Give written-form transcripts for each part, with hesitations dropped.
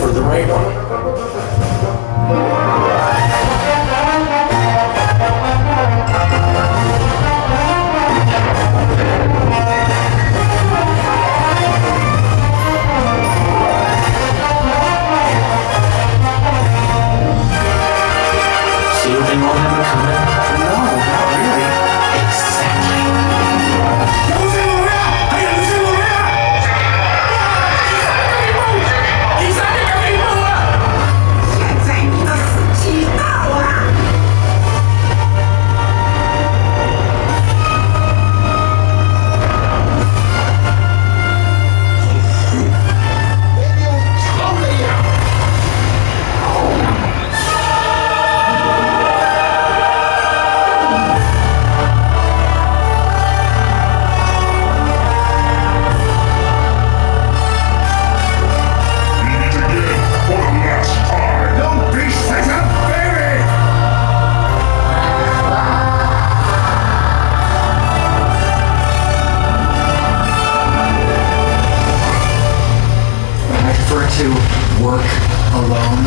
for the right one. See what they won't have it coming? No, not really. Exactly. 有線路咩啊？係人線路咩啊？第三個地步啊！現在你的死期到了。长了呀！To work alone.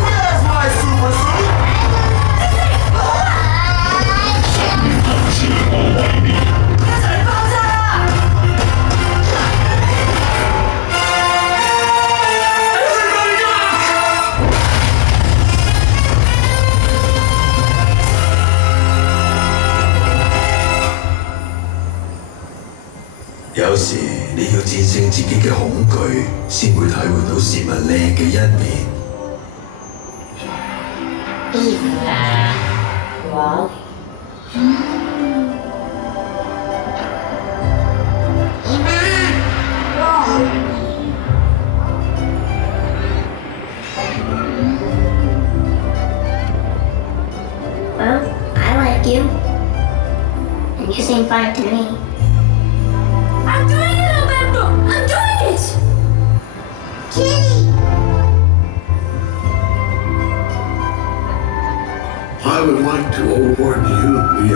Where's my super suit? 有時你要戰勝自己嘅恐懼，先會體會到事物靚嘅一面。Well, I like you. And you seem fine to me. I'm doing it, Alberto! I'm doing it! Kitty! I would like to warn you, we